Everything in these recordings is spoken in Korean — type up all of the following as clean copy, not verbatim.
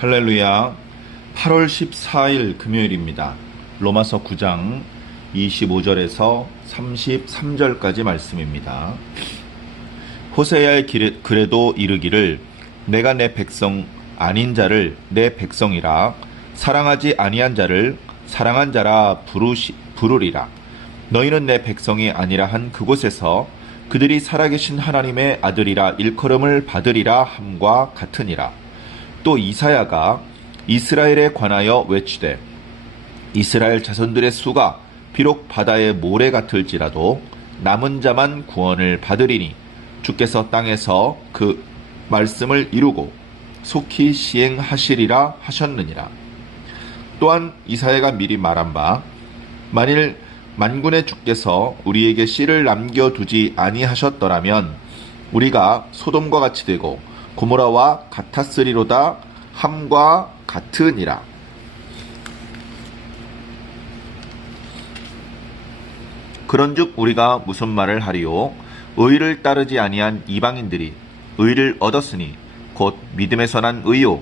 할렐루야. 8월 14일 금요일입니다. 로마서 9장 25절에서 33절까지 말씀입니다. 호세아의 글에도 이르기를 내가 내 백성 아닌 자를 내 백성이라 사랑하지 아니한 자를 사랑한 자라 부르리라. 너희는 내 백성이 아니라 한 그곳에서 그들이 살아계신 하나님의 아들이라 일컬음을 받으리라 함과 같으니라. 또 이사야가 이스라엘에 관하여 외치되 이스라엘 자손들의 수가 비록 바다의 모래 같을지라도 남은 자만 구원을 받으리니 주께서 땅에서 그 말씀을 이루고 속히 시행하시리라 하셨느니라. 또한 이사야가 미리 말한 바 만일 만군의 주께서 우리에게 씨를 남겨두지 아니하셨더라면 우리가 소돔과 같이 되고 고모라와 같았으리로다 함과 같으니라. 그런즉 우리가 무슨 말을 하리요? 의를 따르지 아니한 이방인들이 의를 얻었으니 곧 믿음에서 난 의요.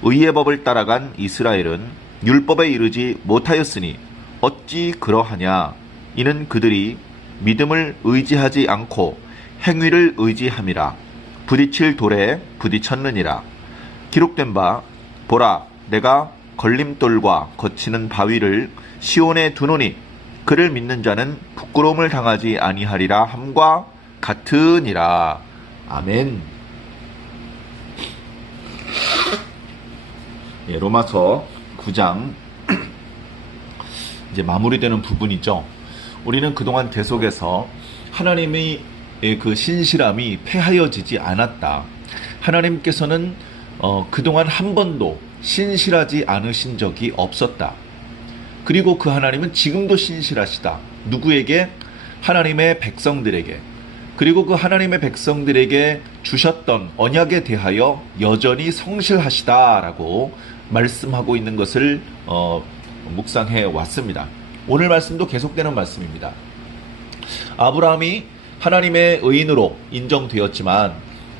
의의 법을 따라간 이스라엘은 율법에 이르지 못하였으니 어찌 그러하냐? 이는 그들이 믿음을 의지하지 않고 행위를 의지함이라. 부딪힐 돌에 부딪혔느니라. 기록된 바 보라 내가 걸림돌과 거치는 바위를 시온에 두노니 그를 믿는 자는 부끄러움을 당하지 아니하리라 함과 같으니라. 아멘. 로마서 9장 이제 마무리되는 부분이죠. 우리는 그동안 계속해서 하나님의 그 신실함이 폐하여지지 않았다. 하나님께서는 그동안 한 번도 신실하지 않으신 적이 없었다. 그리고 그 하나님은 지금도 신실하시다. 누구에게? 하나님의 백성들에게. 그리고 그 하나님의 백성들에게 주셨던 언약에 대하여 여전히 성실하시다라고 말씀하고 있는 것을 묵상해 왔습니다. 오늘 말씀도 계속되는 말씀입니다. 아브라함이 하나님의 의인으로 인정되었지만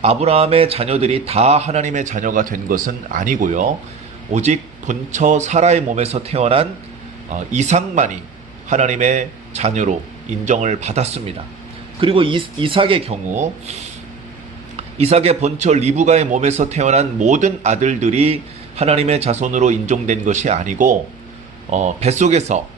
아브라함의 자녀들이 다 하나님의 자녀가 된 것은 아니고요. 오직 본처 사라의 몸에서 태어난 이삭만이 하나님의 자녀로 인정을 받았습니다. 그리고 이삭의 경우 이삭의 본처 리브가의 몸에서 태어난 모든 아들들이 하나님의 자손으로 인정된 것이 아니고 뱃속에서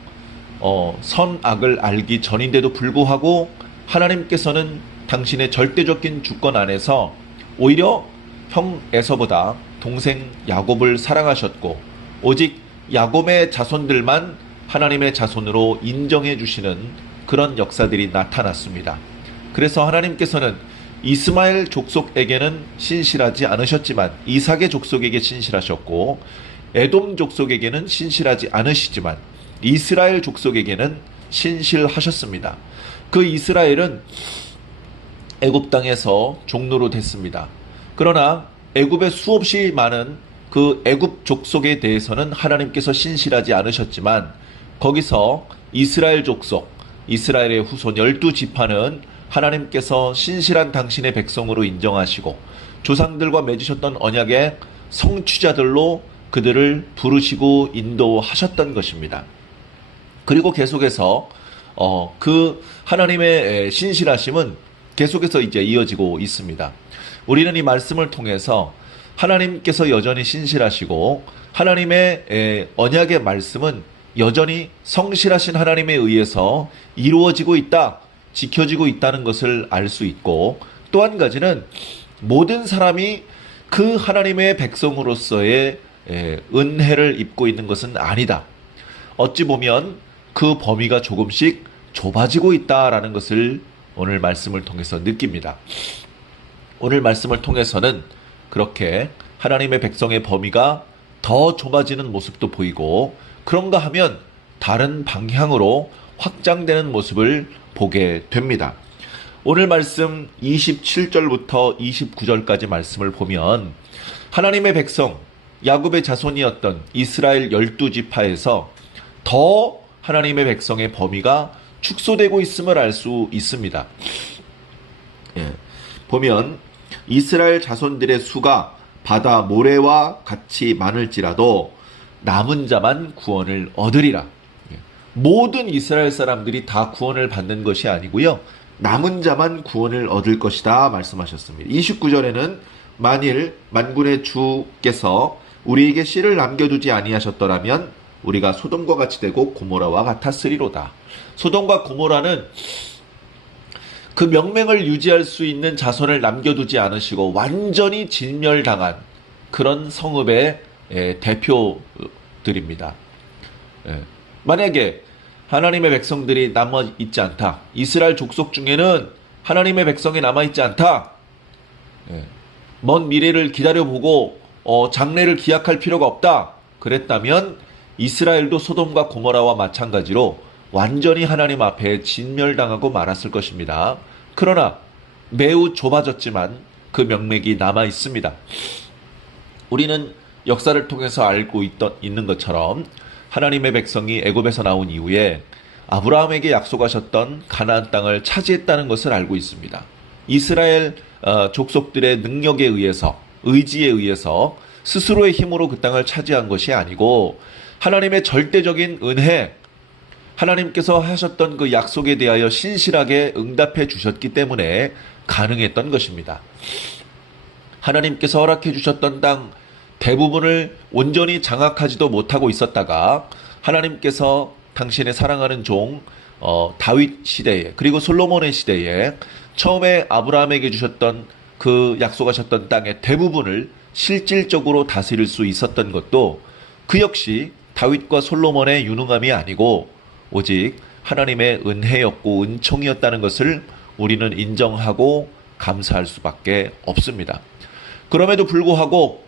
선악을 알기 전인데도 불구하고 하나님께서는 당신의 절대적인 주권 안에서 오히려 형 에서보다 동생 야곱을 사랑하셨고 오직 야곱의 자손들만 하나님의 자손으로 인정해 주시는 그런 역사들이 나타났습니다. 그래서 하나님께서는 이스마엘 족속에게는 신실하지 않으셨지만 이삭의 족속에게 신실하셨고 에돔 족속에게는 신실하지 않으시지만 이스라엘 족속에게는 신실하셨습니다. 그 이스라엘은 애굽 땅에서 종노로 됐습니다. 그러나 애굽에 수없이 많은 그 애굽 족속에 대해서는 하나님께서 신실하지 않으셨지만 거기서 이스라엘 족속, 이스라엘의 후손 12지파는 하나님께서 신실한 당신의 백성으로 인정하시고 조상들과 맺으셨던 언약의 성취자들로 그들을 부르시고 인도하셨던 것입니다. 그리고 계속해서 그 하나님의 신실하심은 계속해서 이제 이어지고 있습니다. 우리는 이 말씀을 통해서 하나님께서 여전히 신실하시고 하나님의 언약의 말씀은 여전히 성실하신 하나님에 의해서 이루어지고 있다, 지켜지고 있다는 것을 알 수 있고 또 한 가지는 모든 사람이 그 하나님의 백성으로서의 은혜를 입고 있는 것은 아니다. 어찌 보면 그 범위가 조금씩 좁아지고 있다라는 것을 오늘 말씀을 통해서 느낍니다. 오늘 말씀을 통해서는 그렇게 하나님의 백성의 범위가 더 좁아지는 모습도 보이고 그런가 하면 다른 방향으로 확장되는 모습을 보게 됩니다. 오늘 말씀 27절부터 29절까지 말씀을 보면 하나님의 백성 야곱의 자손이었던 이스라엘 12지파에서 더 하나님의 백성의 범위가 축소되고 있음을 알 수 있습니다. 보면 이스라엘 자손들의 수가 바다 모래와 같이 많을지라도 남은 자만 구원을 얻으리라. 모든 이스라엘 사람들이 다 구원을 받는 것이 아니고요. 남은 자만 구원을 얻을 것이다 말씀하셨습니다. 29절에는 만일 만군의 주께서 우리에게 씨를 남겨두지 아니하셨더라면 우리가 소돔과 같이 되고 고모라와 같았으리로다. 소돔과 고모라는 그 명맹을 유지할 수 있는 자손을 남겨두지 않으시고 완전히 진멸당한 그런 성읍의 대표들입니다. 만약에 하나님의 백성들이 남아있지 않다. 이스라엘 족속 중에는 하나님의 백성이 남아있지 않다. 먼 미래를 기다려보고 장래를 기약할 필요가 없다. 그랬다면 이스라엘도 소돔과 고모라와 마찬가지로 완전히 하나님 앞에 진멸당하고 말았을 것입니다. 그러나 매우 좁아졌지만 그 명맥이 남아있습니다. 우리는 역사를 통해서 알고 있는 것처럼 하나님의 백성이 애굽에서 나온 이후에 아브라함에게 약속하셨던 가나안 땅을 차지했다는 것을 알고 있습니다. 이스라엘 족속들의 능력에 의해서, 의지에 의해서 스스로의 힘으로 그 땅을 차지한 것이 아니고 하나님의 절대적인 은혜, 하나님께서 하셨던 그 약속에 대하여 신실하게 응답해 주셨기 때문에 가능했던 것입니다. 하나님께서 허락해 주셨던 땅 대부분을 온전히 장악하지도 못하고 있었다가 하나님께서 당신의 사랑하는 종 다윗 시대에, 그리고 솔로몬의 시대에 처음에 아브라함에게 주셨던 그 약속하셨던 땅의 대부분을 실질적으로 다스릴 수 있었던 것도 그 역시 다윗과 솔로몬의 유능함이 아니고 오직 하나님의 은혜였고 은총이었다는 것을 우리는 인정하고 감사할 수밖에 없습니다. 그럼에도 불구하고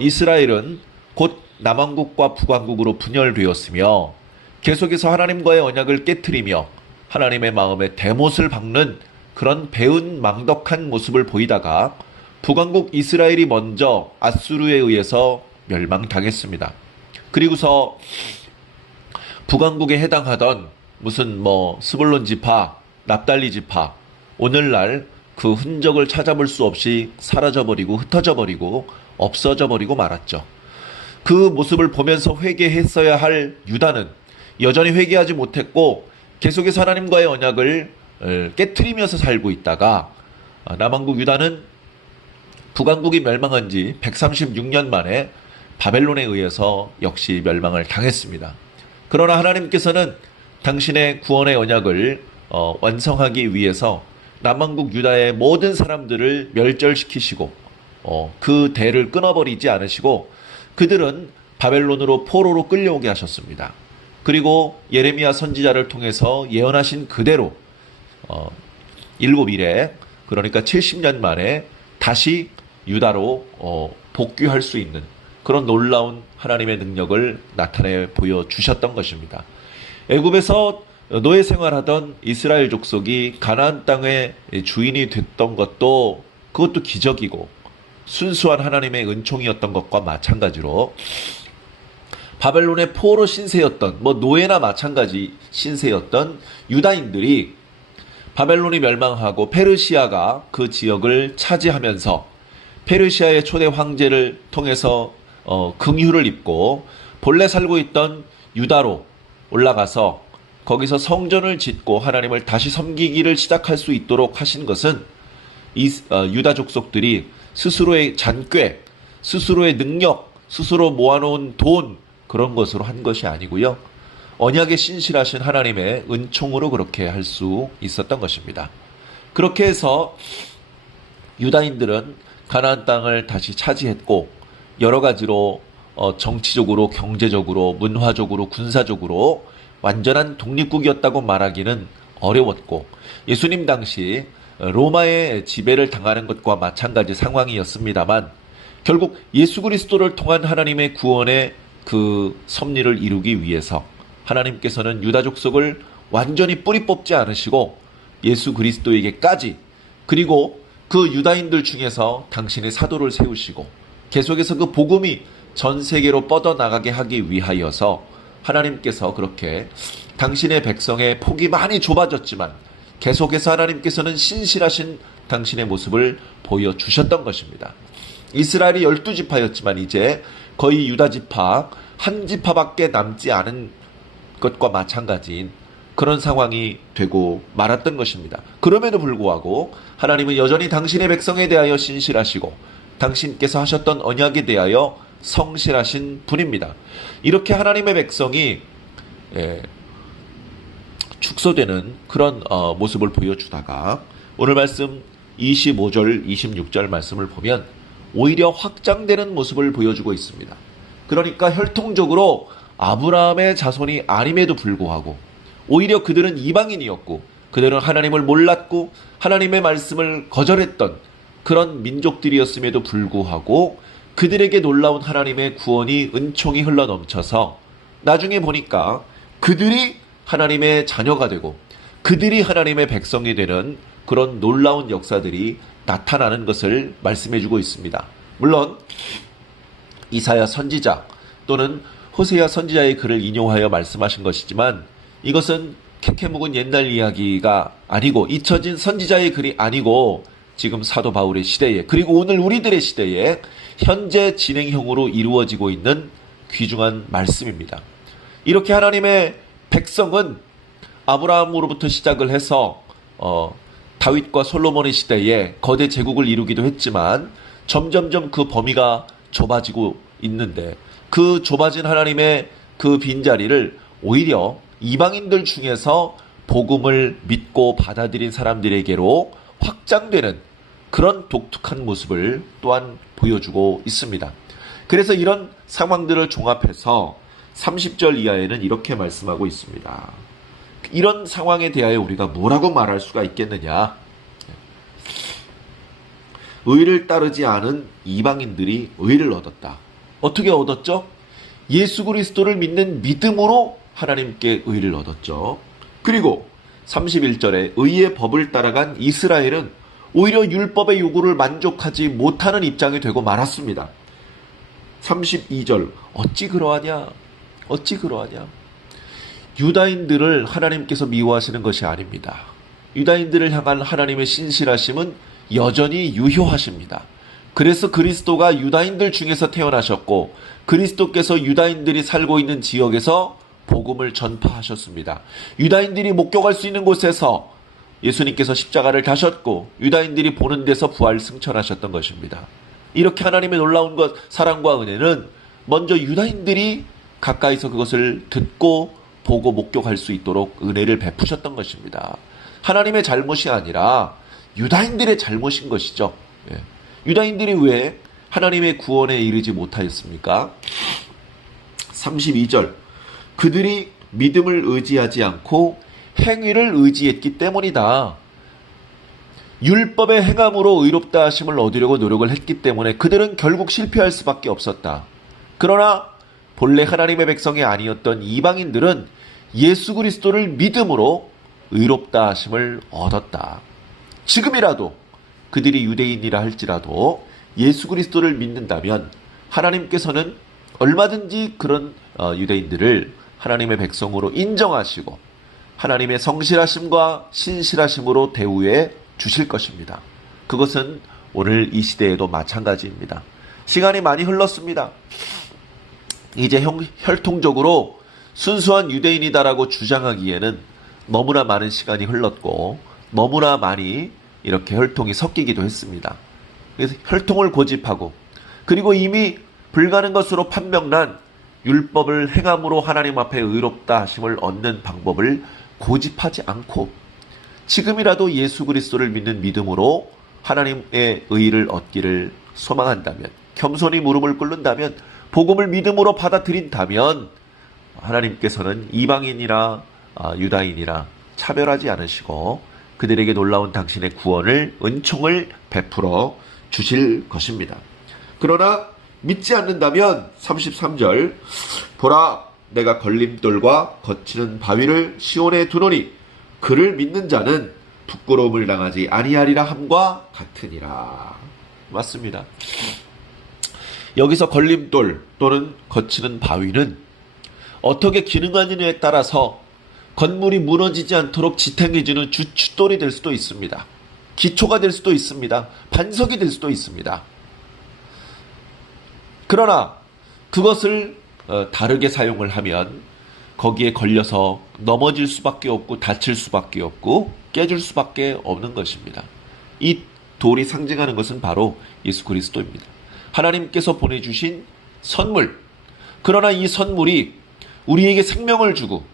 이스라엘은 곧 남왕국과 북왕국으로 분열되었으며 계속해서 하나님과의 언약을 깨트리며 하나님의 마음에 대못을 박는 그런 배은 망덕한 모습을 보이다가 북왕국 이스라엘이 먼저 아수르에 의해서 멸망당했습니다. 그리고서 북왕국에 해당하던 무슨 스불론 지파, 납달리 지파, 오늘날 그 흔적을 찾아볼 수 없이 사라져버리고 흩어져버리고 없어져버리고 말았죠. 그 모습을 보면서 회개했어야 할 유다는 여전히 회개하지 못했고 계속해서 하나님과의 언약을 깨트리면서 살고 있다가 남왕국 유다는 북왕국이 멸망한 지 136년 만에 바벨론에 의해서 역시 멸망을 당했습니다. 그러나 하나님께서는 당신의 구원의 언약을 완성하기 위해서 남왕국 유다의 모든 사람들을 멸절시키시고 그 대를 끊어버리지 않으시고 그들은 바벨론으로 포로로 끌려오게 하셨습니다. 그리고 예레미야 선지자를 통해서 예언하신 그대로 7일에 그러니까 70년 만에 다시 유다로 복귀할 수 있는 그런 놀라운 하나님의 능력을 나타내 보여주셨던 것입니다. 애굽에서 노예 생활하던 이스라엘 족속이 가나안 땅의 주인이 됐던 것도 그것도 기적이고 순수한 하나님의 은총이었던 것과 마찬가지로 바벨론의 포로 신세였던 노예나 마찬가지 신세였던 유다인들이 바벨론이 멸망하고 페르시아가 그 지역을 차지하면서 페르시아의 초대 황제를 통해서 긍휼을 입고 본래 살고 있던 유다로 올라가서 거기서 성전을 짓고 하나님을 다시 섬기기를 시작할 수 있도록 하신 것은 유다 족속들이 스스로의 잔꾀, 스스로의 능력, 스스로 모아놓은 돈 그런 것으로 한 것이 아니고요. 언약에 신실하신 하나님의 은총으로 그렇게 할 수 있었던 것입니다. 그렇게 해서 유다인들은 가나안 땅을 다시 차지했고 여러 가지로 정치적으로, 경제적으로, 문화적으로, 군사적으로 완전한 독립국이었다고 말하기는 어려웠고 예수님 당시 로마의 지배를 당하는 것과 마찬가지 상황이었습니다만 결국 예수 그리스도를 통한 하나님의 구원의 그 섭리를 이루기 위해서 하나님께서는 유다 족속을 완전히 뿌리 뽑지 않으시고 예수 그리스도에게까지 그리고 그 유다인들 중에서 당신의 사도를 세우시고 계속해서 그 복음이 전 세계로 뻗어나가게 하기 위하여서 하나님께서 그렇게 당신의 백성의 폭이 많이 좁아졌지만 계속해서 하나님께서는 신실하신 당신의 모습을 보여주셨던 것입니다. 이스라엘이 12지파였지만 이제 거의 유다지파 한 지파밖에 남지 않은 것과 마찬가지인 그런 상황이 되고 말았던 것입니다. 그럼에도 불구하고 하나님은 여전히 당신의 백성에 대하여 신실하시고 당신께서 하셨던 언약에 대하여 성실하신 분입니다. 이렇게 하나님의 백성이 축소되는 그런 모습을 보여주다가 오늘 말씀 25절, 26절 말씀을 보면 오히려 확장되는 모습을 보여주고 있습니다. 그러니까 혈통적으로 아브라함의 자손이 아님에도 불구하고 오히려 그들은 이방인이었고 그들은 하나님을 몰랐고 하나님의 말씀을 거절했던 그런 민족들이었음에도 불구하고 그들에게 놀라운 하나님의 구원이 은총이 흘러넘쳐서 나중에 보니까 그들이 하나님의 자녀가 되고 그들이 하나님의 백성이 되는 그런 놀라운 역사들이 나타나는 것을 말씀해주고 있습니다. 물론 이사야 선지자 또는 호세아 선지자의 글을 인용하여 말씀하신 것이지만 이것은 캐캐 묵은 옛날 이야기가 아니고 잊혀진 선지자의 글이 아니고 지금 사도 바울의 시대에 그리고 오늘 우리들의 시대에 현재 진행형으로 이루어지고 있는 귀중한 말씀입니다. 이렇게 하나님의 백성은 아브라함으로부터 시작을 해서 다윗과 솔로몬의 시대에 거대 제국을 이루기도 했지만 점점점 그 범위가 좁아지고 있는데 그 좁아진 하나님의 그 빈자리를 오히려 이방인들 중에서 복음을 믿고 받아들인 사람들에게로 확장되는 그런 독특한 모습을 또한 보여주고 있습니다. 그래서 이런 상황들을 종합해서 30절 이하에는 이렇게 말씀하고 있습니다. 이런 상황에 대하여 우리가 뭐라고 말할 수가 있겠느냐? 의를 따르지 않은 이방인들이 의를 얻었다. 어떻게 얻었죠? 예수 그리스도를 믿는 믿음으로 하나님께 의를 얻었죠. 그리고 31절에 의의 법을 따라간 이스라엘은 오히려 율법의 요구를 만족하지 못하는 입장이 되고 말았습니다. 32절 어찌 그러하냐? 어찌 그러하냐? 유다인들을 하나님께서 미워하시는 것이 아닙니다. 유다인들을 향한 하나님의 신실하심은 여전히 유효하십니다. 그래서 그리스도가 유다인들 중에서 태어나셨고 그리스도께서 유다인들이 살고 있는 지역에서 복음을 전파하셨습니다. 유다인들이 목격할 수 있는 곳에서 예수님께서 십자가를 다셨고 유다인들이 보는 데서 부활 승천하셨던 것입니다. 이렇게 하나님의 놀라운 것, 사랑과 은혜는 먼저 유다인들이 가까이서 그것을 듣고 보고 목격할 수 있도록 은혜를 베푸셨던 것입니다. 하나님의 잘못이 아니라 유다인들의 잘못인 것이죠. 유다인들이 왜 하나님의 구원에 이르지 못하였습니까? 32절 그들이 믿음을 의지하지 않고 행위를 의지했기 때문이다. 율법의 행함으로 의롭다 하심을 얻으려고 노력을 했기 때문에 그들은 결국 실패할 수밖에 없었다. 그러나 본래 하나님의 백성이 아니었던 이방인들은 예수 그리스도를 믿음으로 의롭다 하심을 얻었다. 지금이라도 그들이 유대인이라 할지라도 예수 그리스도를 믿는다면 하나님께서는 얼마든지 그런 유대인들을 하나님의 백성으로 인정하시고 하나님의 성실하심과 신실하심으로 대우해 주실 것입니다. 그것은 오늘 이 시대에도 마찬가지입니다. 시간이 많이 흘렀습니다. 이제 혈통적으로 순수한 유대인이다라고 주장하기에는 너무나 많은 시간이 흘렀고 너무나 많이 이렇게 혈통이 섞이기도 했습니다. 그래서 혈통을 고집하고 그리고 이미 불가능 것으로 판명난 율법을 행함으로 하나님 앞에 의롭다 하심을 얻는 방법을 고집하지 않고 지금이라도 예수 그리스도를 믿는 믿음으로 하나님의 의를 얻기를 소망한다면 겸손히 무릎을 꿇는다면 복음을 믿음으로 받아들인다면 하나님께서는 이방인이나 유다인이나 차별하지 않으시고 그들에게 놀라운 당신의 구원을 은총을 베풀어 주실 것입니다. 그러나 믿지 않는다면 33절 보라 내가 걸림돌과 거치는 바위를 시온에 두노니 그를 믿는 자는 부끄러움을 당하지 아니하리라 함과 같으니라. 맞습니다. 여기서 걸림돌 또는 거치는 바위는 어떻게 기능하느냐에 따라서 건물이 무너지지 않도록 지탱해주는 주춧돌이 될 수도 있습니다. 기초가 될 수도 있습니다. 반석이 될 수도 있습니다. 그러나 그것을 다르게 사용을 하면 거기에 걸려서 넘어질 수밖에 없고 다칠 수밖에 없고 깨질 수밖에 없는 것입니다. 이 돌이 상징하는 것은 바로 예수 그리스도입니다. 하나님께서 보내주신 선물. 그러나 이 선물이 우리에게 생명을 주고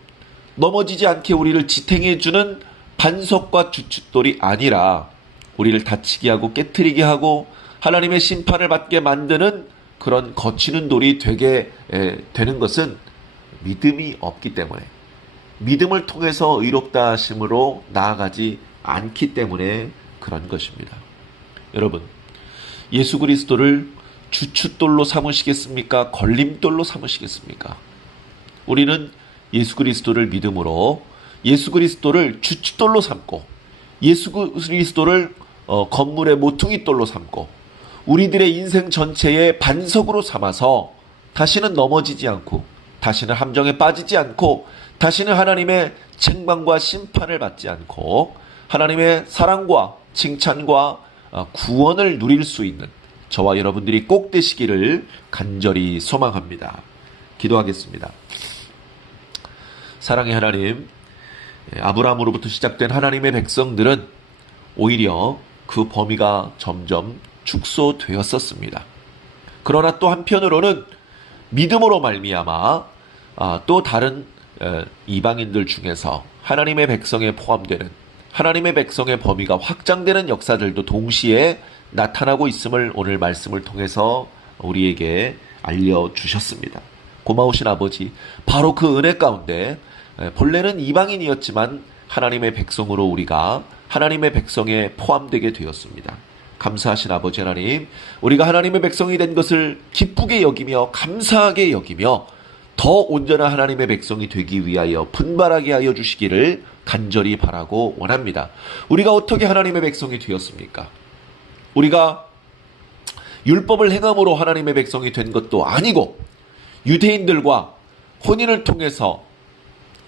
넘어지지 않게 우리를 지탱해주는 반석과 주춧돌이 아니라 우리를 다치게 하고 깨트리게 하고 하나님의 심판을 받게 만드는 그런 거치는 돌이 되게 되는 것은 믿음이 없기 때문에, 믿음을 통해서 의롭다 하심으로 나아가지 않기 때문에 그런 것입니다. 여러분, 예수 그리스도를 주춧돌로 삼으시겠습니까? 걸림돌로 삼으시겠습니까? 우리는 예수 그리스도를 믿음으로 예수 그리스도를 주춧돌로 삼고 예수 그리스도를 건물의 모퉁이돌로 삼고 우리들의 인생 전체의 반석으로 삼아서 다시는 넘어지지 않고 다시는 함정에 빠지지 않고 다시는 하나님의 책망과 심판을 받지 않고 하나님의 사랑과 칭찬과 구원을 누릴 수 있는 저와 여러분들이 꼭 되시기를 간절히 소망합니다. 기도하겠습니다. 사랑의 하나님, 아브라함으로부터 시작된 하나님의 백성들은 오히려 그 범위가 점점 축소되었었습니다. 그러나 또 한편으로는 믿음으로 말미암아 또 다른 이방인들 중에서 하나님의 백성에 포함되는 하나님의 백성의 범위가 확장되는 역사들도 동시에 나타나고 있음을 오늘 말씀을 통해서 우리에게 알려주셨습니다. 고마우신 아버지, 바로 그 은혜 가운데 본래는 이방인이었지만 하나님의 백성으로 우리가 하나님의 백성에 포함되게 되었습니다. 감사하신 아버지 하나님, 우리가 하나님의 백성이 된 것을 기쁘게 여기며 감사하게 여기며 더 온전한 하나님의 백성이 되기 위하여 분발하게 하여 주시기를 간절히 바라고 원합니다. 우리가 어떻게 하나님의 백성이 되었습니까? 우리가 율법을 행함으로 하나님의 백성이 된 것도 아니고 유대인들과 혼인을 통해서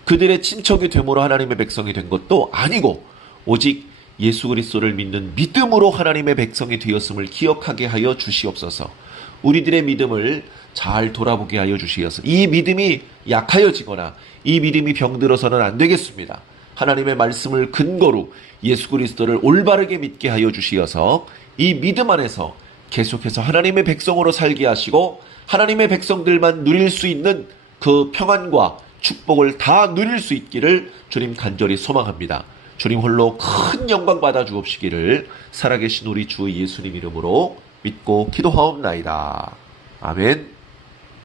그들의 친척이 됨으로 하나님의 백성이 된 것도 아니고 오직 예수 그리스도를 믿는 믿음으로 하나님의 백성이 되었음을 기억하게 하여 주시옵소서. 우리들의 믿음을 잘 돌아보게 하여 주시어서 이 믿음이 약하여지거나 이 믿음이 병들어서는 안 되겠습니다. 하나님의 말씀을 근거로 예수 그리스도를 올바르게 믿게 하여 주시어서 이 믿음 안에서 계속해서 하나님의 백성으로 살게 하시고 하나님의 백성들만 누릴 수 있는 그 평안과 축복을 다 누릴 수 있기를 주님 간절히 소망합니다. 주님 홀로 큰 영광 받아 주옵시기를 살아계신 우리 주 예수님 이름으로 믿고 기도하옵나이다. 아멘.